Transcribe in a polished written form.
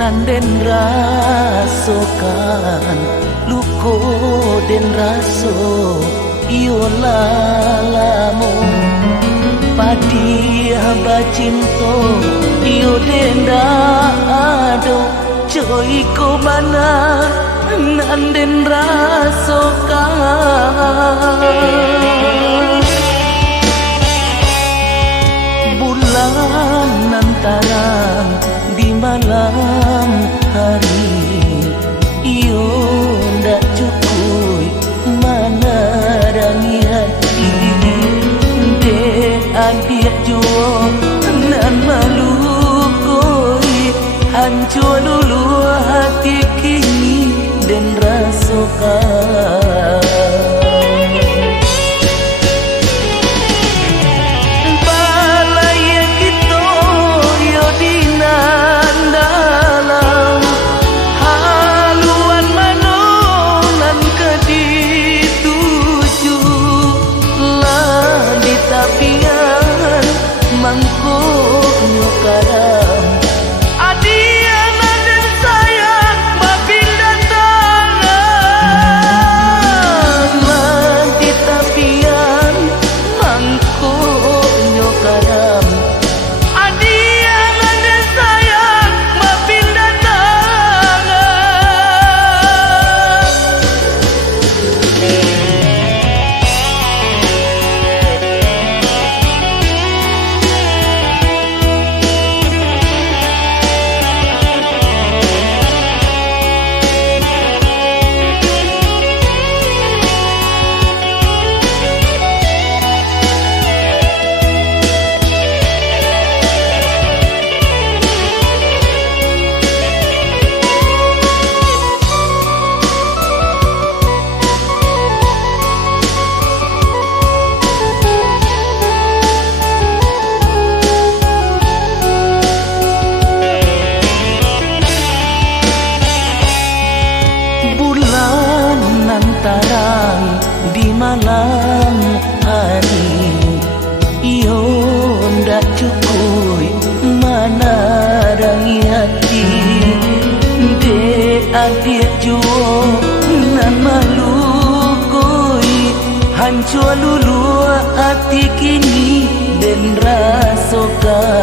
nan den rasokan luko den raso iyo lalamo padi hamba cinto iyo denda ado coy ko mana nan den rasokan bulan antara di malam hari iyo ndak cukup menerangi hati de adik juo nan malu koi hancur dulu hati kini dan rasakan terang di malam hari iyo ndak cukup menerangi hati de adik juo nan malu koi hancur lulu hati kini dan rasakan